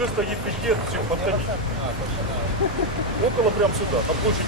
уже стоит пикет, все, подходите. Около прям сюда, на.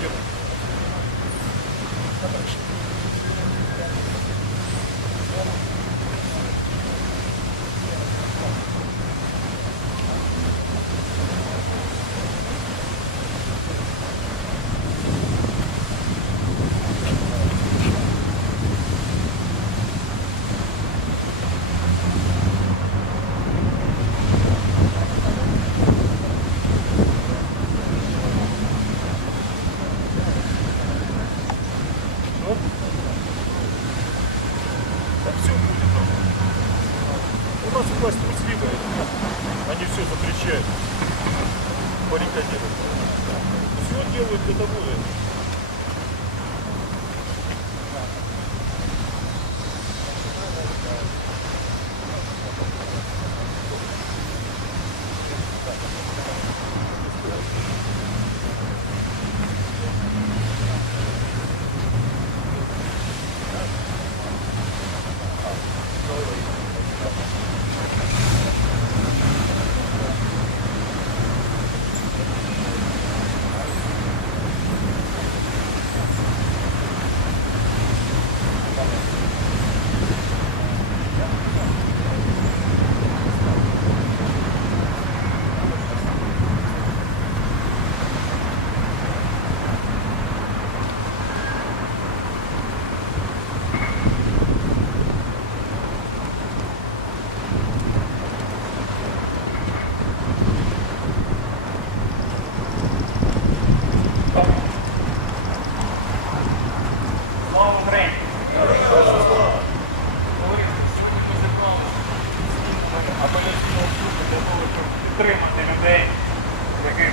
Яких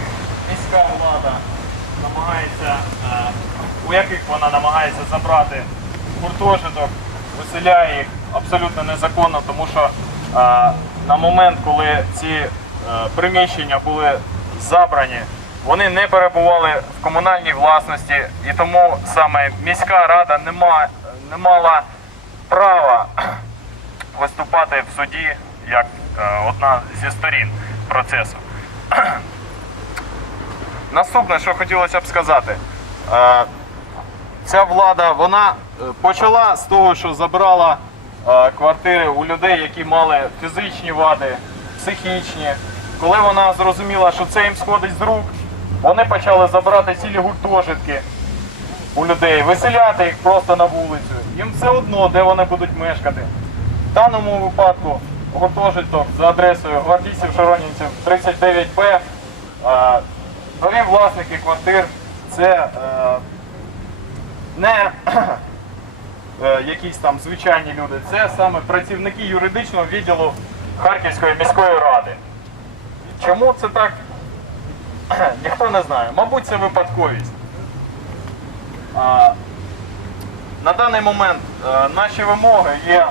міська влада намагається, е, у яких вона намагається забрати гуртожиток, виселяє їх абсолютно незаконно, тому що е, на момент, коли ці е, приміщення були забрані, вони не перебували в комунальній власності, і тому саме міська рада не, ма- не мала права виступати в суді як одна зі сторін процесу. Наступне, що хотілося б сказати, е, ця влада вона е, почала з того, що забрала е, квартири у людей, які мали фізичні вади, психічні. Коли вона зрозуміла, що це їм сходить з рук, вони почали забирати цілі гуртожитки у людей, виселяти їх просто на вулицю. Їм все одно, де вони будуть мешкати. В даному випадку гуртожиток за адресою гвардійців Шаронінців 39Б. Нові власники квартир це е, не е, якісь там звичайні люди, це саме працівники юридичного відділу Харківської міської ради. Чому це так? Ніхто не знає. Мабуть, це випадковість. А, на даний момент е, наші вимоги є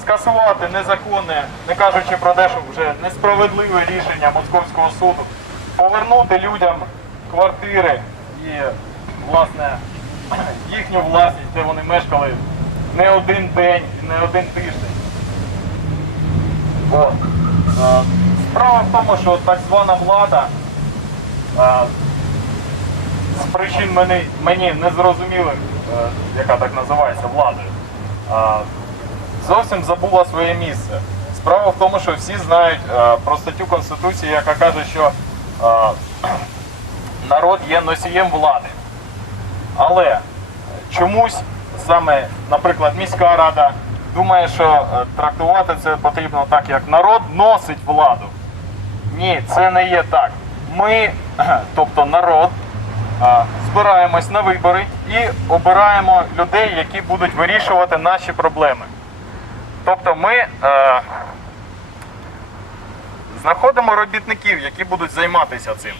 скасувати незаконне, не кажучи про те, що вже несправедливе рішення Московського суду, повернути людям квартири і, власне, їхню власність, де вони мешкали не один день, і не один тиждень. От. Е, Справа в тому, що так звана влада е, з причин мені, мені незрозумілих, е, яка так називається владою, зовсім забула своє місце. Справа в тому, що всі знають про статтю Конституції, яка каже, що народ є носієм влади. Але чомусь саме, наприклад, міська рада думає, що е, трактувати це потрібно так, як народ носить владу. Ні, це не є так. Ми, тобто народ, збираємось на вибори і обираємо людей, які будуть вирішувати наші проблеми. Тобто ми е, знаходимо робітників, які будуть займатися цим.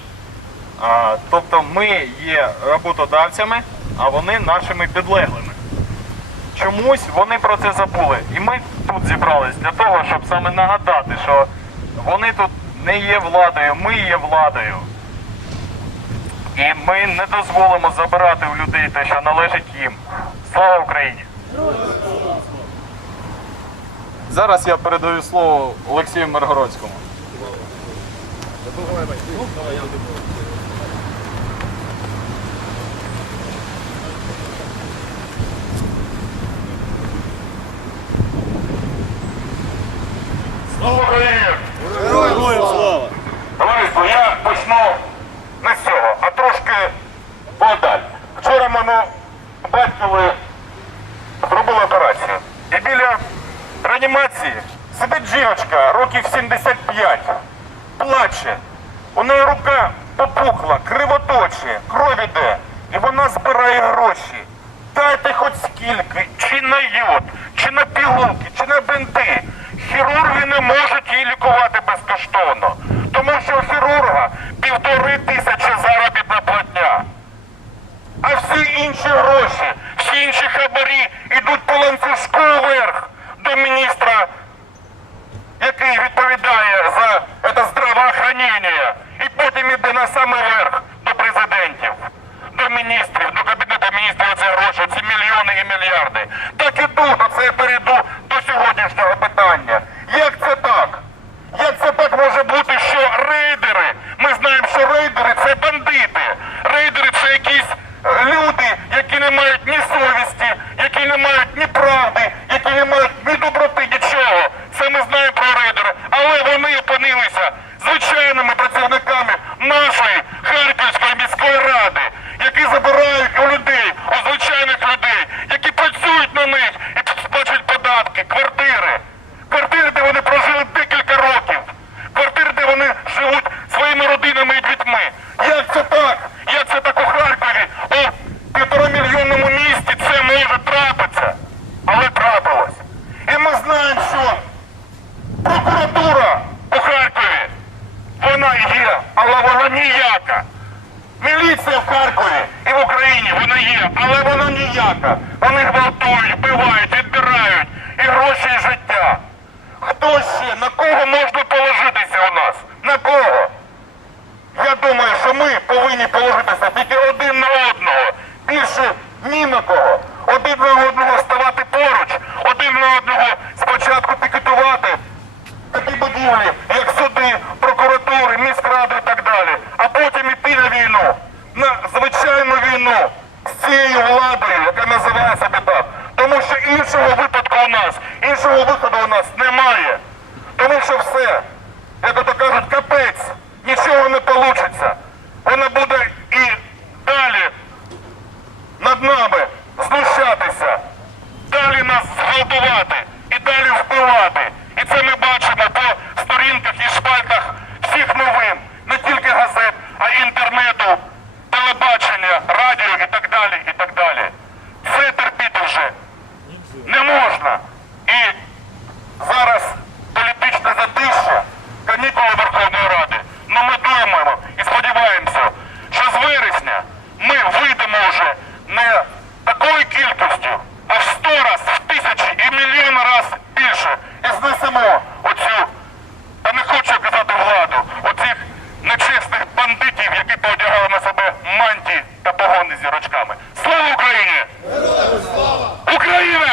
Тобто ми є роботодавцями, а вони нашими підлеглими. Чомусь вони про це забули. І ми тут зібрались для того, щоб саме нагадати, що вони тут не є владою, ми є владою. І ми не дозволимо забирати у людей те, що належить їм. Слава Україні! Зараз я передаю слово Олексію Миргородському. Слава Україні! Героям слава! Товариство, я почну не з а трошки подаль. Вчора мене батькові зробили операцію. І біля реанімації сидить жіночка років 75, плаче. У неї рука попухла, кривоточі, кров іде. І вона збирає гроші. Дайте хоч скільки, чи на йод, чи на пігулки, чи на бинти. Хірурги не можуть її лікувати безкоштовно, тому що у хірурга півтори тисячі заробітна платня. А всі інші гроші, всі інші хабарі йдуть по ланцюжку вверх до міністра, який відповідає за це здравоохранення. І потім іде на самий верх до президентів, до міністрів, до кабінету міністрів ці гроші, ці мільйони і мільярди. Так і тут, оце я перейду до сьогоднішнього питання. Як це так? Як це так може бути, що рейдери, ми знаємо, що рейдери це бандити. Рейдери це якісь е, люди, які не мають ні совісті, які не мають ні правди, які не мають ні доброти, нічого. Це ми знаємо про рейдери. Але вони опинилися звичайними працівниками нашої Харківської міської ради, які забирають у людей, у звичайних людей, які працюють на них і сплачують податки, квартири. Квартири, де вони прожили декілька років. Квартири, де вони живуть своїми родинами і дітьми. Як це так? Як це так у Харкові? У півторамільйонному місті це може трапитися. Але трапилось. І ми знаємо, що прокуратура у Харкові, вона є, але вона ніяка. Міліція в Харкові і в Україні вона є, але вона ніяка. Вони гвалтують, вбивають, відбирають і гроші, і життя. Хто ще? На кого можна положитися у нас? На кого? Я думаю, що ми повинні положитися тільки один на одного. Більше ні на кого. Один на одного ставати поруч, один на одного спочатку пікетувати такі будівлі, як суди, прокуратури, міськради і так далі, а потім іти на війну, на звичайну війну цією владою, яка називає себе так. Тому що іншого випадку у нас, іншого виходу у нас немає. Тому що все, як ото кажуть, капець, нічого не вийде. Вона буде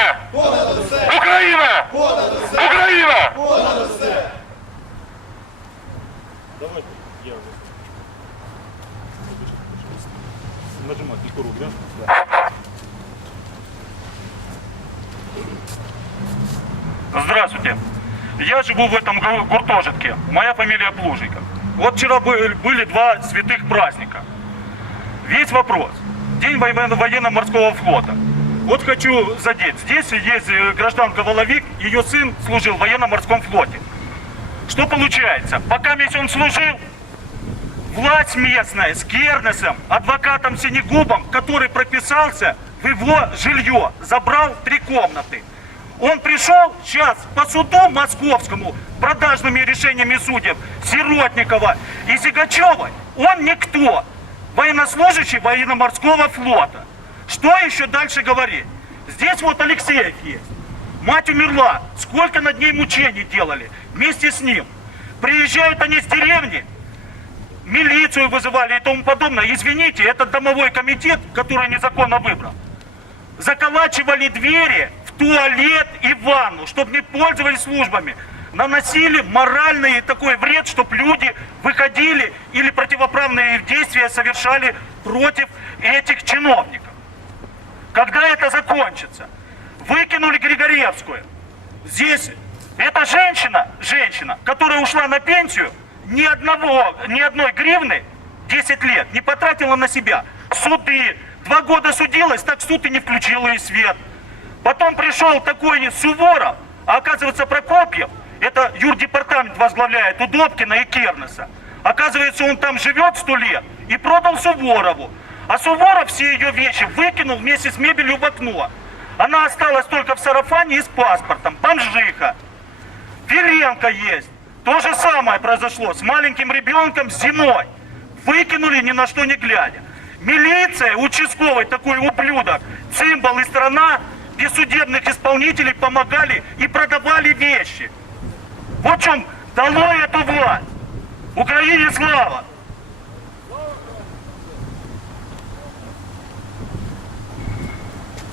Україна! Україна! Україна! Давайте, я уже. Нажимать не круг, да? Здравствуйте. Я живу в этом гу- гуртожитке. Моя фамилия Плужников. Вот вчера были, были два святых праздника. Весь вопрос. День военно- военно-морского флота. Вот хочу задеть. Здесь есть э, гражданка Воловик, ее сын служил в военно-морском флоте. Что получается? Пока весь он служил, власть местная с Кернесом, адвокатом Синегубом, который прописался в его жилье, забрал три комнаты. Он пришел сейчас по суду московскому, продажными решениями судеб Сиротникова и Зигачевой. Он никто. Военнослужащий военно-морского флота. Что еще дальше говорить? Здесь вот Алексеев есть. Мать умерла. Сколько над ней мучений делали вместе с ним. Приезжают они с деревни, милицию вызывали и тому подобное. Извините, это домовой комитет, который незаконно выбрал. Заколачивали двери в туалет и в ванну, чтобы не пользовались службами. наносили моральный такой вред, чтобы люди выходили или противоправные действия совершали против этих чиновников. Когда это закончится? Выкинули Григорьевскую. Здесь эта женщина, женщина, которая ушла на пенсию, ни одного, ни одной гривны 10 лет не потратила на себя. Суды. Два года судилась, так суд и не включил ей свет. Потом пришел такой Суворов, а оказывается Прокопьев, это юрдепартамент возглавляет у Добкина и Кернеса. Оказывается, он там живет сто лет и продал Суворову. А Суворов все ее вещи выкинул вместе с мебелью в окно. Она осталась только в сарафане и с паспортом. Бомжиха. Филенко есть. То же самое произошло с маленьким ребенком зимой. Выкинули ни на что не глядя. Милиция, участковый такой ублюдок, цимбал и страна без судебных исполнителей помогали и продавали вещи. Вот в чем дало эту власть. Украине слава!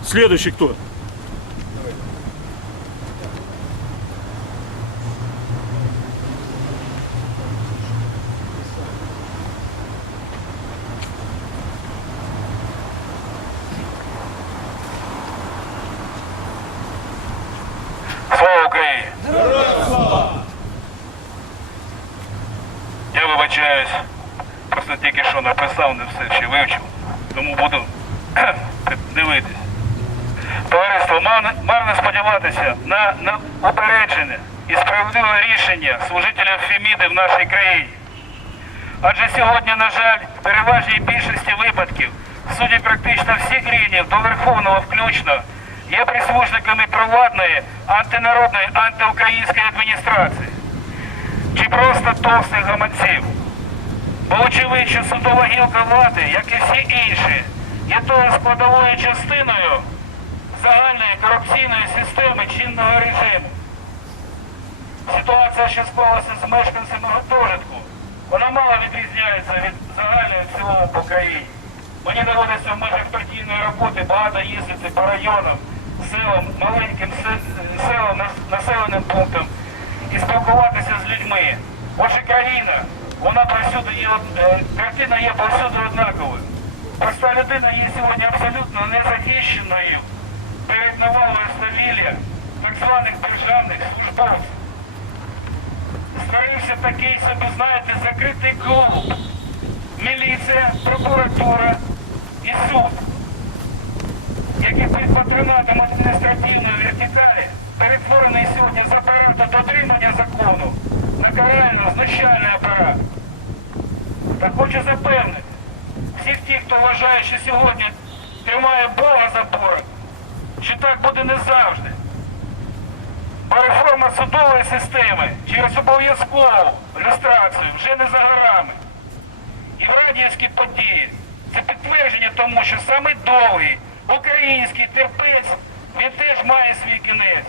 Следующий кто? Слава Україні! Я вибачаюсь, просто тільки що написав, не все ще вивчив, тому буду дивитись. Товариство, марно, марно сподіватися на, на упереджене і справедливе рішення служителів Феміди в нашій країні. Адже сьогодні, на жаль, в переважній більшості випадків судді практично всіх рівнів до Верховного включно є прислужниками провладної, антинародної, антиукраїнської адміністрації чи просто товстих гаманців. Бо очевидь, що судова гілка влади, як і всі інші, є тою складовою частиною загальної корупційної системи чинного режиму. Ситуація, що склалася з мешканцями гуртожитку, вона мало відрізняється від загальної в цілому по країні. Мені доводиться в межах партійної роботи багато їздити по районам, селам, маленьким се- селам, населеним пунктам і спілкуватися з людьми. Отже, країна, вона повсюди є, е, картина є повсюди однаковою. Проста людина є сьогодні абсолютно незахищеною перед навалою свавілля так званих державних службовців. Створився такий собі, знаєте, закритий клуб. Міліція, прокуратура і суд, патронатом адміністративної вертикалі перетворений сьогодні з апарату дотримання закону на карально-знущальний апарат. Та хочу запевнити всіх тих, хто вважає, що сьогодні тримає Бога за борг, що так буде не завжди. Бо реформа судової системи через обов'язкову люстрацію вже не за горами. І радіївські події це підтвердження тому, що саме довгий український терпець він теж має свій кінець.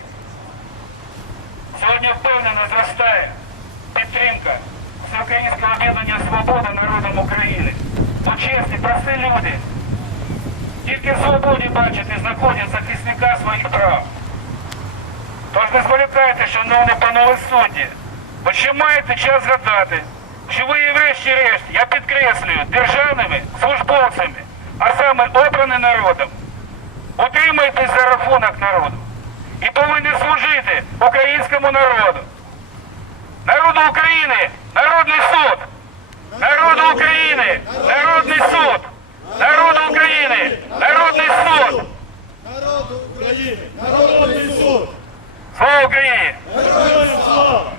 Сьогодні впевнено зростає підтримка Всеукраїнського об'єднання Свобода народом України. Бо чесні, прості люди тільки в свободі бачите, знаходять захисника своїх прав. Тож не зволікайте, шановні панове судді, бо ще маєте час згадати, що ви є врешті-решт, я підкреслюю, державними службовцями, а саме обрані народом. Утримайтесь за рахунок народу і повинні служити українському народу. Народу України, народний суд! Народу України, народний суд! Народу України, народний суд! Народу України! Народний суд! Слава Україні! Героям слава!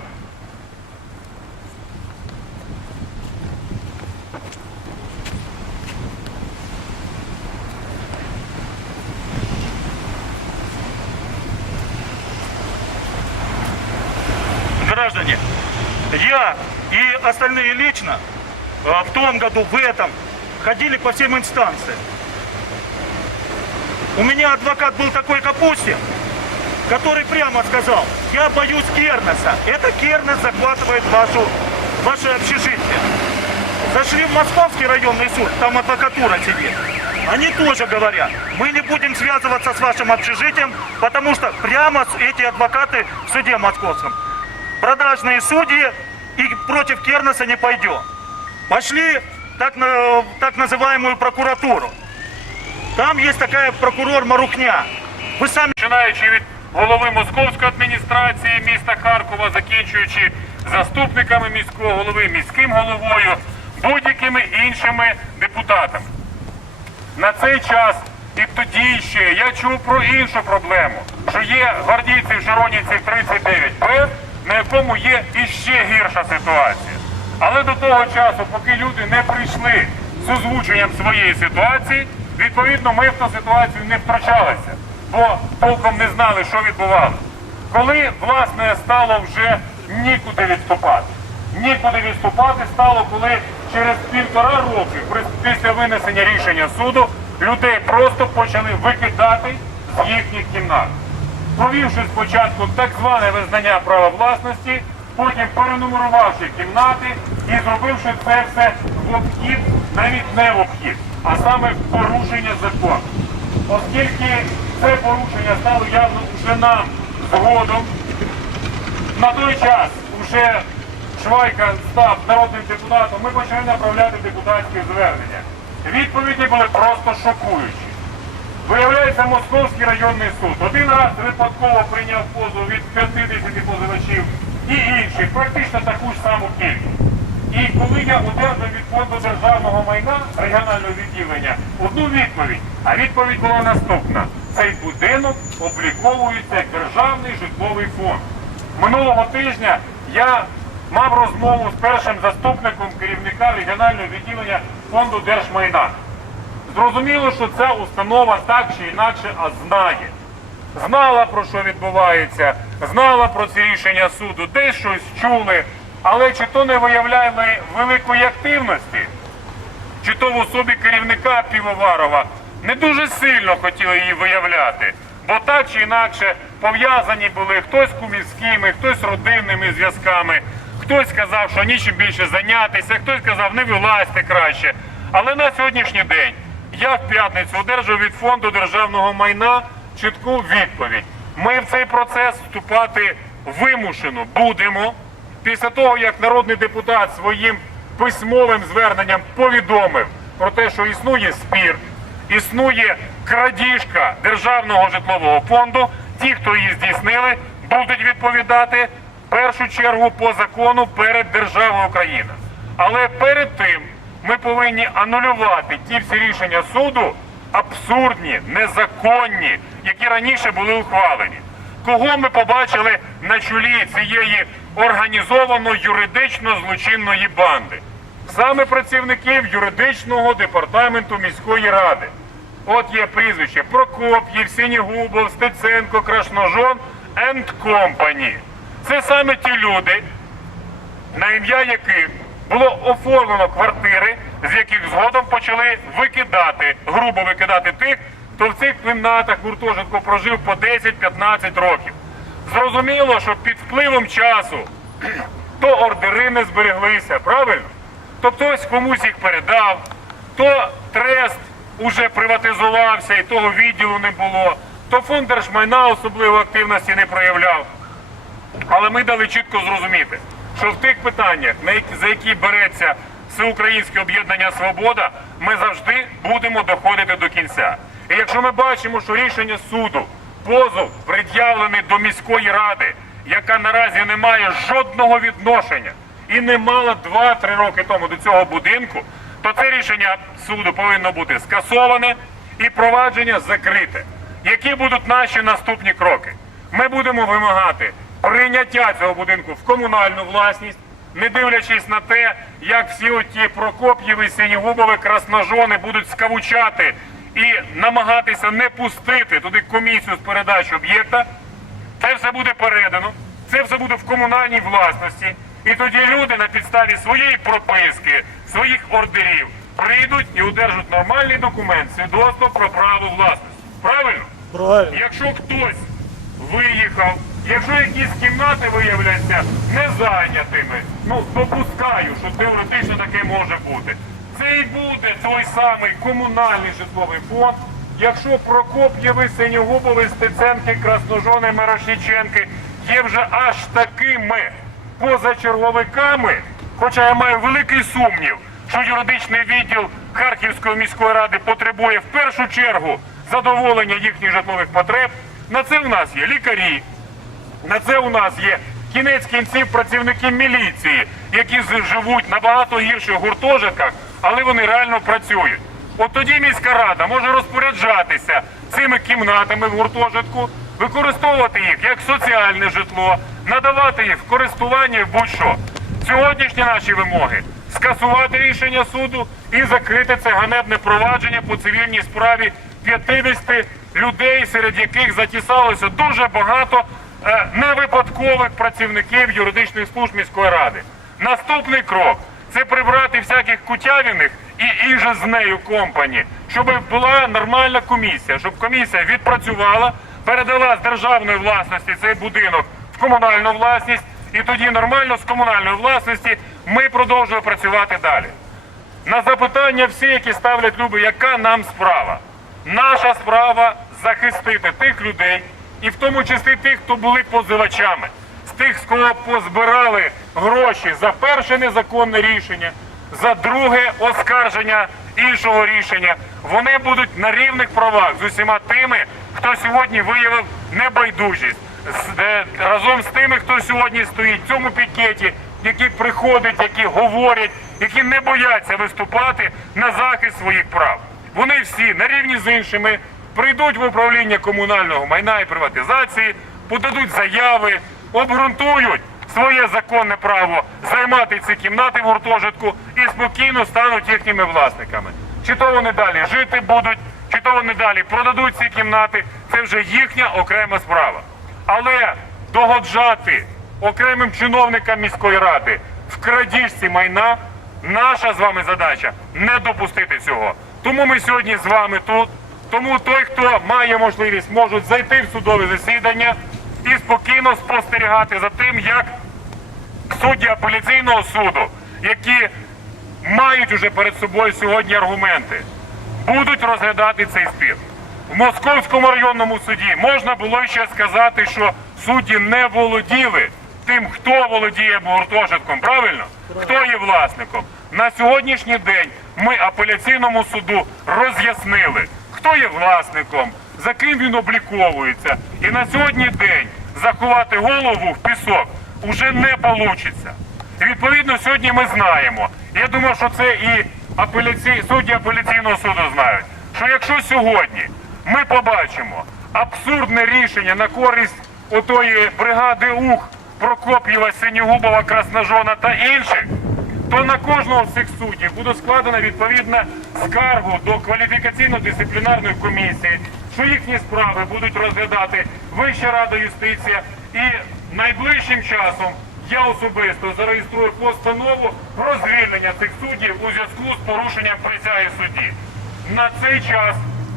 Граждане, я и остальные лично а, в том году, в этом, ходили по всем инстанциям. У меня адвокат был такой Капустин, который прямо сказал, я боюсь Кернеса. Это Кернес захватывает вашу, ваше общежитие. Зашли в Московский районный суд, там адвокатура сидит. Они тоже говорят, мы не будем связываться с вашим общежитием, потому что прямо эти адвокаты в суде московском продажные судьи и против Кернеса не пойдем. Пошли так, на, так называемую прокуратуру. Там есть такая прокурор Марухня. Вы сами починаючи від голови московської адміністрації міста Харкова, закінчуючи заступниками міського голови, міським головою, будь-якими іншими депутатами. На цей час і тоді ще я чув про іншу проблему, що є гвардійців Жиронівців 39Б, на якому є іще гірша ситуація. Але до того часу, поки люди не прийшли з озвученням своєї ситуації, відповідно ми в ту ситуацію не втручалися, бо толком не знали, що відбувалося. Коли, власне, стало вже нікуди відступати. Нікуди відступати стало, коли через півтора роки після винесення рішення суду людей просто почали викидати з їхніх кімнат. Провівши спочатку так зване визнання права власності, потім перенумерувавши кімнати і зробивши це все в обхід, навіть не в обхід, а саме в порушення закону. Оскільки це порушення стало явно вже нам згодом, на той час вже Швайка став народним депутатом, ми почали направляти депутатські звернення. Відповіді були просто шокуючі. Виявляється, Московський районний суд один раз випадково прийняв позов від 50 позивачів і інших, практично таку ж саму кількість. І коли я одержав від фонду державного майна регіонального відділення одну відповідь, а відповідь була наступна: цей будинок обліковується як державний житловий фонд. Минулого тижня я мав розмову з першим заступником керівника регіонального відділення фонду держмайна. Зрозуміло, що ця установа так чи інакше а знає. Знала про що відбувається, знала про ці рішення суду, десь щось чули, але чи то не виявляли великої активності, чи то в особі керівника Півоварова не дуже сильно хотіли її виявляти, бо так чи інакше пов'язані були хтось кумівськими, хтось родинними зв'язками, хтось сказав, що нічим більше зайнятися, хтось сказав, не вилазьте краще. Але на сьогоднішній день я в п'ятницю одержав від фонду державного майна чітку відповідь. Ми в цей процес вступати вимушено будемо після того, як народний депутат своїм письмовим зверненням повідомив про те, що існує спір, існує крадіжка державного житлового фонду. Ті, хто її здійснили, будуть відповідати в першу чергу по закону перед державою Україна. Але перед тим ми повинні анулювати ті всі рішення суду абсурдні, незаконні, які раніше були ухвалені. Кого ми побачили на чолі цієї організовано юридично злочинної банди? Саме працівників юридичного департаменту міської ради. От є прізвище Прокоп'єв, Сінігубов, Стеценко, Крашножон and Company. Це саме ті люди, на ім'я яких було оформлено квартири, з яких згодом почали викидати, грубо викидати тих, хто в цих кімнатах гуртожитку прожив по 10-15 років. Зрозуміло, що під впливом часу то ордери не збереглися, правильно? То хтось комусь їх передав, то трест уже приватизувався і того відділу не було, то фонд держмайна особливо активності не проявляв. Але ми дали чітко зрозуміти, що в тих питаннях, за які береться Всеукраїнське об'єднання Свобода, ми завжди будемо доходити до кінця. І якщо ми бачимо, що рішення суду, позов пред'явлений до міської ради, яка наразі не має жодного відношення і не мала 2-3 роки тому до цього будинку, то це рішення суду повинно бути скасоване і провадження закрите. Які будуть наші наступні кроки? Ми будемо вимагати прийняття цього будинку в комунальну власність, не дивлячись на те, як всі оті Прокоп'єви, Сінігубови, красножони будуть скавучати і намагатися не пустити туди комісію з передачі об'єкта. Це все буде передано, це все буде в комунальній власності. І тоді люди на підставі своєї прописки, своїх ордерів прийдуть і одержать нормальний документ, свідоцтво про право власності. Правильно? Правильно. Якщо хтось виїхав, якщо якісь кімнати виявляться незайнятими, ну допускаю, що теоретично таке може бути. Це і буде той самий комунальний житловий фонд. Якщо Прокоп'єви, Синьогубови, Стеценки, Красножони, Мирошніченки є вже аж такими позачерговиками, хоча я маю великий сумнів, що юридичний відділ Харківської міської ради потребує в першу чергу задоволення їхніх житлових потреб. На це у нас є лікарі, на це у нас є кінець кінців працівники міліції, які живуть на багато гірших гуртожитках, але вони реально працюють. От тоді міська рада може розпоряджатися цими кімнатами в гуртожитку, використовувати їх як соціальне житло, надавати їх в користування будь-що. Сьогоднішні наші вимоги скасувати рішення суду і закрити це ганебне провадження по цивільній справі 50 людей, серед яких затісалося дуже багато невипадкових працівників юридичних служб міської ради. Наступний крок це прибрати всяких кутявіних і іже з нею компані, щоб була нормальна комісія, щоб комісія відпрацювала, передала з державної власності цей будинок в комунальну власність, і тоді нормально з комунальної власності ми продовжуємо працювати далі. На запитання всі, які ставлять люби, яка нам справа? Наша справа захистити тих людей, і в тому числі тих, хто були позивачами, з тих, з кого позбирали гроші за перше незаконне рішення, за друге оскарження іншого рішення. Вони будуть на рівних правах з усіма тими, хто сьогодні виявив небайдужість е, разом з тими, хто сьогодні стоїть в цьому пікеті, які приходять, які говорять, які не бояться виступати на захист своїх прав. Вони всі на рівні з іншими прийдуть в управління комунального майна і приватизації, подадуть заяви, обґрунтують своє законне право займати ці кімнати в гуртожитку і спокійно стануть їхніми власниками. Чи то вони далі жити будуть, чи то вони далі продадуть ці кімнати, це вже їхня окрема справа. Але догоджати окремим чиновникам міської ради в крадіжці майна наша з вами задача не допустити цього. Тому ми сьогодні з вами тут. Тому той, хто має можливість, можуть зайти в судове засідання і спокійно спостерігати за тим, як судді апеляційного суду, які мають уже перед собою сьогодні аргументи, будуть розглядати цей спір. В Московському районному суді можна було ще сказати, що судді не володіли тим, хто володіє гуртожитком, правильно? Хто є власником. На сьогоднішній день ми апеляційному суду роз'яснили, хто є власником, за ким він обліковується. І на сьогодні день заховати голову в пісок уже не вийде. І відповідно сьогодні ми знаємо. Я думаю, що це і апеляці... судді апеляційного суду знають, що якщо сьогодні ми побачимо абсурдне рішення на користь отої бригади УХ Прокоп'єва, Синігубова, Красножона та інших, то на кожного з цих суддів буде складена відповідна скаргу до кваліфікаційно-дисциплінарної комісії, що їхні справи будуть розглядати Вища рада юстиція і найближчим часом я особисто зареєструю постанову про звільнення цих суддів у зв'язку з порушенням присяги судді. На цей час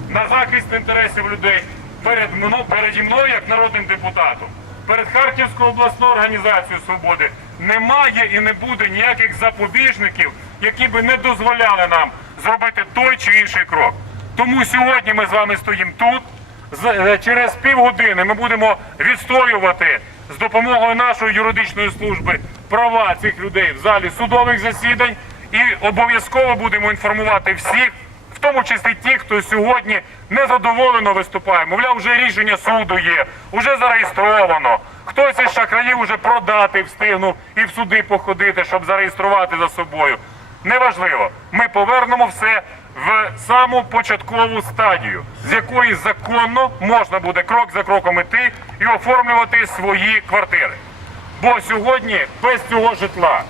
на захист інтересів людей переді мною як народним депутатом, перед Харківською обласною організацією свободи немає і не буде ніяких запобіжників, які би не дозволяли нам зробити той чи інший крок. Тому сьогодні ми з вами стоїмо тут. Е, Через півгодини ми будемо відстоювати з допомогою нашої юридичної служби права цих людей в залі судових засідань і обов'язково будемо інформувати всіх, тому числі ті, хто сьогодні незадоволено виступає. Мовляв, вже рішення суду є, вже зареєстровано. Хтось із шахраїв вже продати встигнув і в суди походити, щоб зареєструвати за собою. Неважливо, ми повернемо все в саму початкову стадію, з якої законно можна буде крок за кроком іти і оформлювати свої квартири. Бо сьогодні без цього житла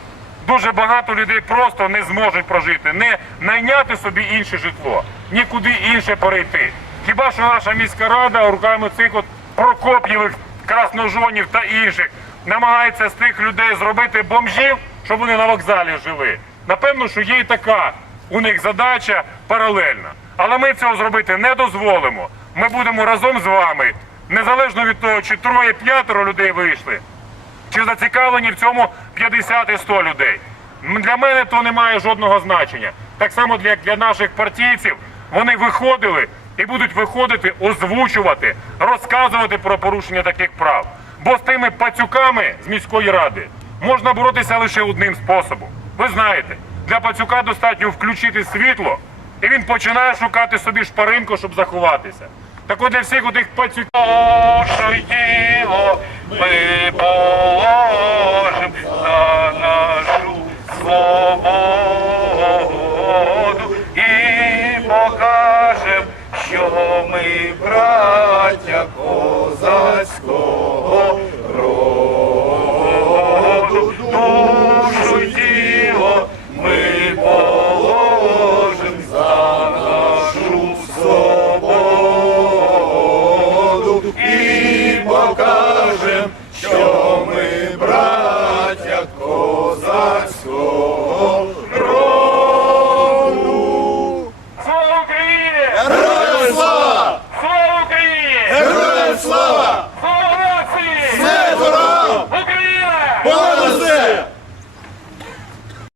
дуже багато людей просто не зможуть прожити, не найняти собі інше житло, нікуди інше перейти. Хіба що наша міська рада руками цих от Прокоп'євих, красножонів та інших намагається з тих людей зробити бомжів, щоб вони на вокзалі жили. Напевно, що є і така у них задача паралельна. Але ми цього зробити не дозволимо. Ми будемо разом з вами, незалежно від того, чи троє-п'ятеро людей вийшли, чи зацікавлені в цьому 50 і 100 людей. Для мене то не має жодного значення. Так само для, для наших партійців вони виходили і будуть виходити, озвучувати, розказувати про порушення таких прав. Бо з тими пацюками з міської ради можна боротися лише одним способом. Ви знаєте, для пацюка достатньо включити світло, і він починає шукати собі шпаринку, щоб заховатися. Так от для всіх отих пацюків.